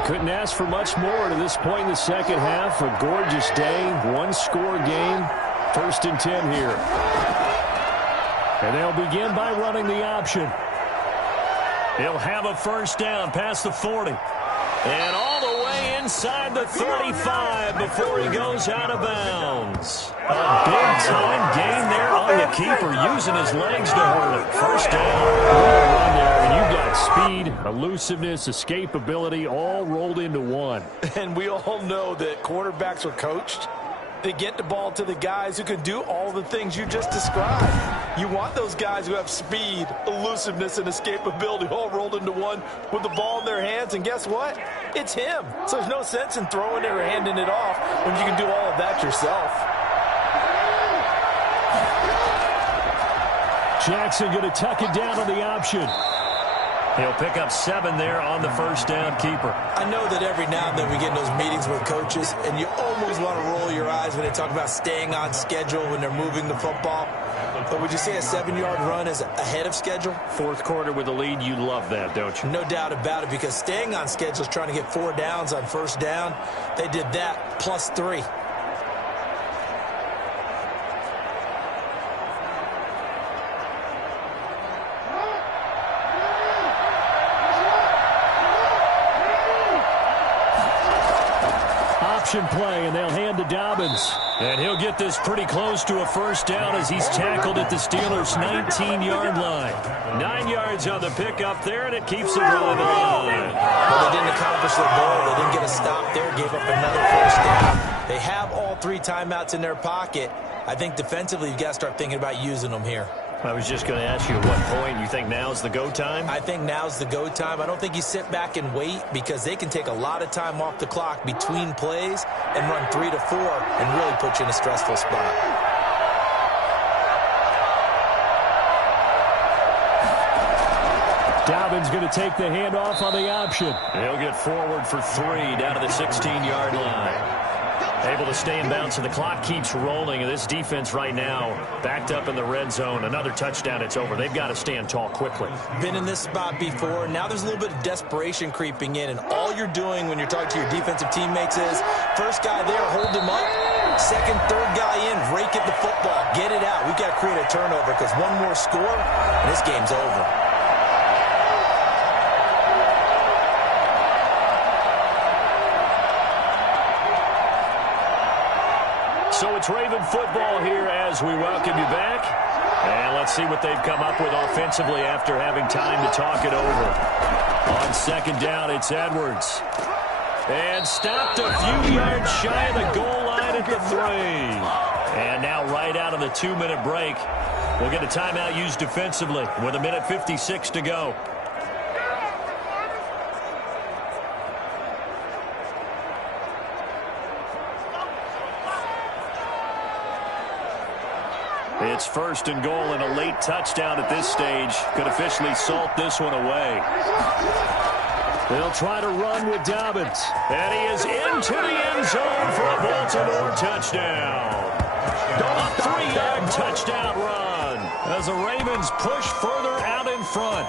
Couldn't ask for much more to this point in the second half. A gorgeous day, one-score game, 1st and 10 here. And they'll begin by running the option. He'll have a first down past the 40. And all the way inside the 35 before he goes out of bounds. A big-time gain there on the keeper, using his legs to hurt him. First down. Run there, and you've got speed, elusiveness, escapability, all rolled into one. And we all know that quarterbacks are coached. They get the ball to the guys who can do all the things you just described. You want those guys who have speed, elusiveness, and escapability all rolled into one with the ball in their hands. And guess what? It's him. So there's no sense in throwing it or handing it off when you can do all of that yourself. Jackson going to tuck it down on the option. He'll pick up 7 there on the first down keeper. I know that every now and then we get in those meetings with coaches, and you almost want to roll your eyes when they talk about staying on schedule when they're moving the football. But would you say a 7-yard run is ahead of schedule? Fourth quarter with a lead, you love that, don't you? No doubt about it, because staying on schedule is trying to get 4 downs on first down. They did that plus 3. Play, and they'll hand to Dobbins. And he'll get this pretty close to a first down as he's tackled at the Steelers' 19-yard line. 9 yards on the pickup there, and it keeps the drive alive. Well, they didn't accomplish their goal. They didn't get a stop there, gave up another first down. They have all 3 timeouts in their pocket. I think defensively you've got to start thinking about using them here. I was just going to ask you at what point you think now's the go time? I think now's the go time. I don't think you sit back and wait, because they can take a lot of time off the clock between plays and run 3 to 4 and really put you in a stressful spot. Dobbins going to take the handoff on the option. He'll get forward for 3 down to the 16-yard line. Able to stay in bounds, so the clock keeps rolling. And this defense right now backed up in the red zone. Another touchdown, it's over. They've got to stand tall quickly. Been in this spot before. Now there's a little bit of desperation creeping in. And all you're doing when you're talking to your defensive teammates is, first guy there, hold him up. Second, third guy in, rake at the football. Get it out. We've got to create a turnover, because one more score, and this game's over. So it's Raven football here as we welcome you back. And let's see what they've come up with offensively after having time to talk it over. On second down, it's Edwards. And stopped a few yards shy of the goal line at the 3. And now right out of the 2-minute break, we'll get a timeout used defensively with 1:56 to go. It's first and goal, and a late touchdown at this stage could officially salt this one away. They'll try to run with Dobbins, and he is into the end zone for a Baltimore touchdown. A 3-yard touchdown run as the Ravens push further out in front.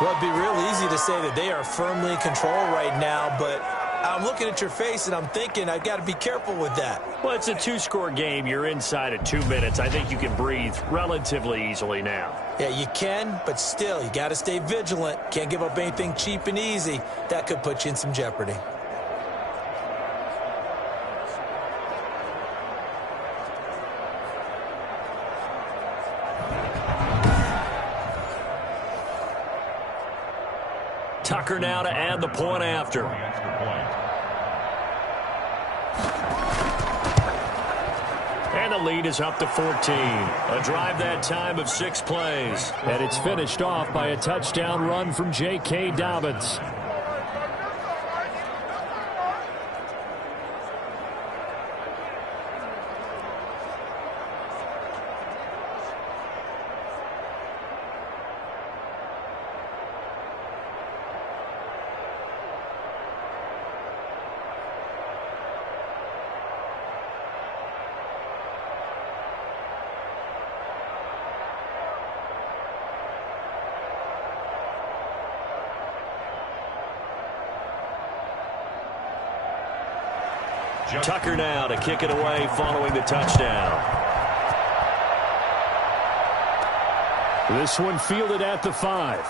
Well, it'd be real easy to say that they are firmly in control right now, but I'm looking at your face and I'm thinking I've got to be careful with that. Well, it's a two-score game. You're inside of 2 minutes. I think you can breathe relatively easily now. Yeah, you can, but still, you got to stay vigilant. Can't give up anything cheap and easy. That could put you in some jeopardy. Tucker now to add the point after. And the lead is up to 14. A drive that time of 6 plays. And it's finished off by a touchdown run from J.K. Dobbins. Tucker now to kick it away following the touchdown. This one fielded at the 5.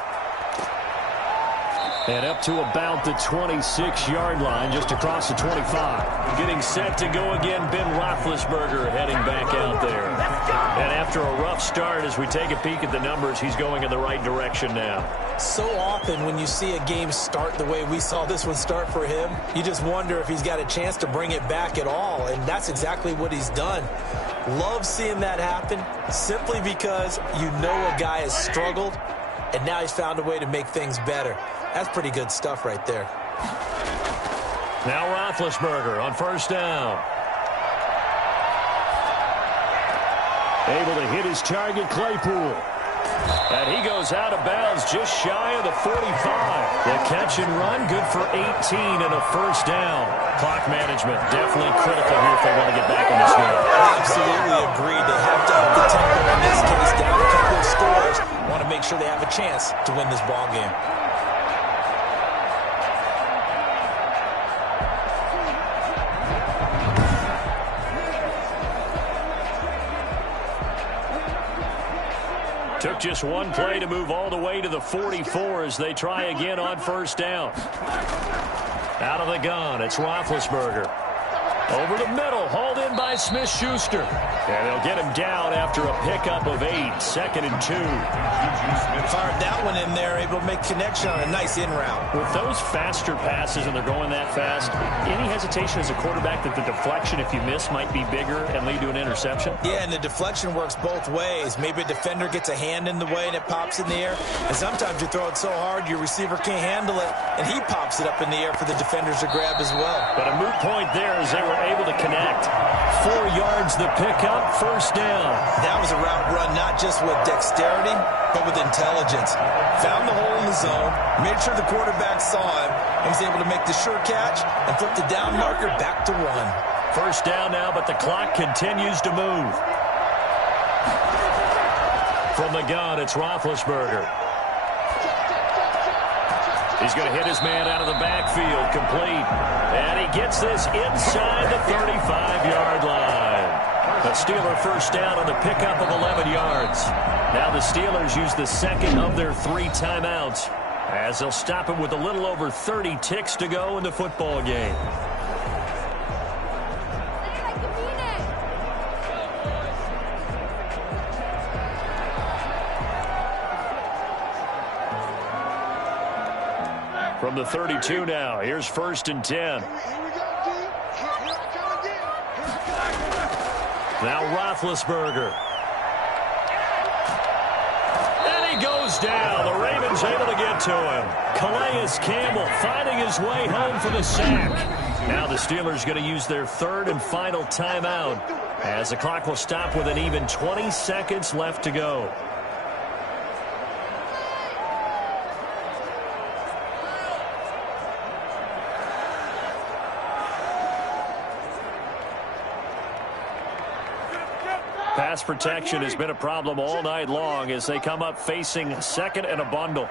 And up to about the 26-yard line, just across the 25. Getting set to go again, Ben Roethlisberger heading back out there. And after a rough start, as we take a peek at the numbers, he's going in the right direction now. So often when you see a game start the way we saw this one start for him, you just wonder if he's got a chance to bring it back at all, and that's exactly what he's done. Love seeing that happen simply because you know a guy has struggled, and now he's found a way to make things better. That's pretty good stuff right there. Now Roethlisberger on first down. Able to hit his target, Claypool. And he goes out of bounds just shy of the 45. The catch and run, good for 18 and a first down. Clock management definitely critical here if they want to get back in this game. Absolutely agreed. They have to up the tempo in this case, down a couple of scores. Want to make sure they have a chance to win this ball game. Took just one play to move all the way to the 44 as they try again on first down. Out of the gun, it's Roethlisberger. Over the middle, hauled in by Smith-Schuster. And they'll get him down after a pickup of 8, 2nd and 2. Fired that one in there, able to make connection on a nice in route. With those faster passes and they're going that fast, any hesitation as a quarterback that the deflection, if you miss, might be bigger and lead to an interception? Yeah, and the deflection works both ways. Maybe a defender gets a hand in the way and it pops in the air. And sometimes you throw it so hard your receiver can't handle it, and he pops it up in the air for the defenders to grab as well. But a moot point there as they were able to connect. 4 yards the pickup, first down. That was a route run not just with dexterity, but with intelligence. Found the hole in the zone, made sure the quarterback saw him, and was able to make the sure catch and flip the down marker back to 1. First down now, but the clock continues to move. From the gun, it's Roethlisberger. He's going to hit his man out of the backfield, complete. And he gets this inside the 35-yard line. A Steeler first down on the pickup of 11 yards. Now the Steelers use the second of their 3 timeouts as they'll stop him with a little over 30 ticks to go in the football game. From the 32 now, here's 1st and 10. Now Roethlisberger. And he goes down. The Ravens able to get to him. Calais Campbell finding his way home for the sack. Now the Steelers going to use their 3rd and final timeout as the clock will stop with an even 20 seconds left to go. pass protection has been a problem all night long as they come up facing second and a bundle.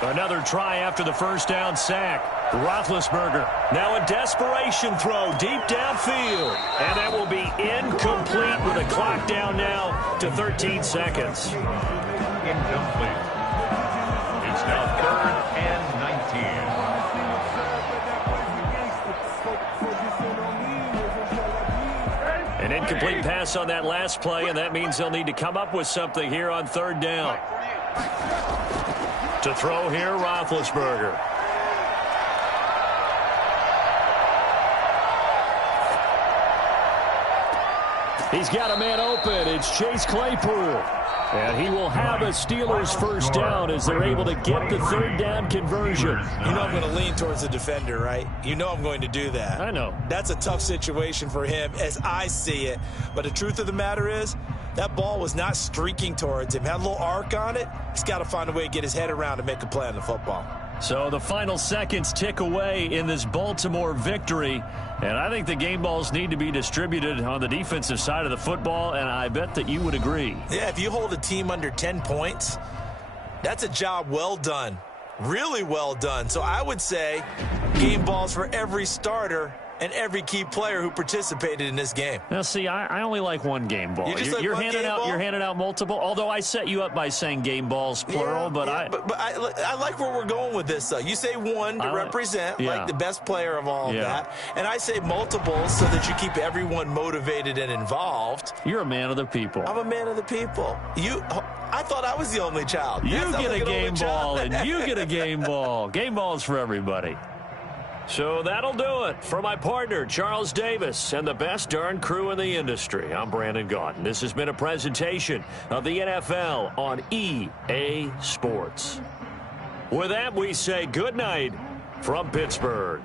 Another try after the first down sack. Roethlisberger now a desperation throw deep downfield. And that will be incomplete with a clock down now to 13 seconds. Incomplete. It's now 3rd and 19. An incomplete pass on that last play, and that means they'll need to come up with something here on 3rd down. To throw here, Roethlisberger. He's got a man open. It's Chase Claypool. And he will have a Steelers first down as they're able to get the 3rd down conversion. You know I'm going to lean towards the defender, right? You know I'm going to do that. I know. That's a tough situation for him as I see it. But the truth of the matter is, that ball was not streaking towards him. Had a little arc on it. He's got to find a way to get his head around and make a play on the football. So the final seconds tick away in this Baltimore victory. And I think the game balls need to be distributed on the defensive side of the football, and I bet that you would agree. Yeah, if you hold a team under 10 points, that's a job well done. Really well done. So I would say game balls for every starter and every key player who participated in this game. Now, see, I only like one game ball. You're handing out multiple. Although I set you up by saying game balls plural, but I like where we're going with this. Though you say one to represent like the best player of all of that, and I say multiples so that you keep everyone motivated and involved. You're a man of the people. I'm a man of the people. I thought I was the only child. You get a game ball, and you get a game ball. Game balls for everybody. So that'll do it for my partner, Charles Davis, and the best darn crew in the industry. I'm Brandon Gaudin. This has been a presentation of the NFL on EA Sports. With that, we say good night from Pittsburgh.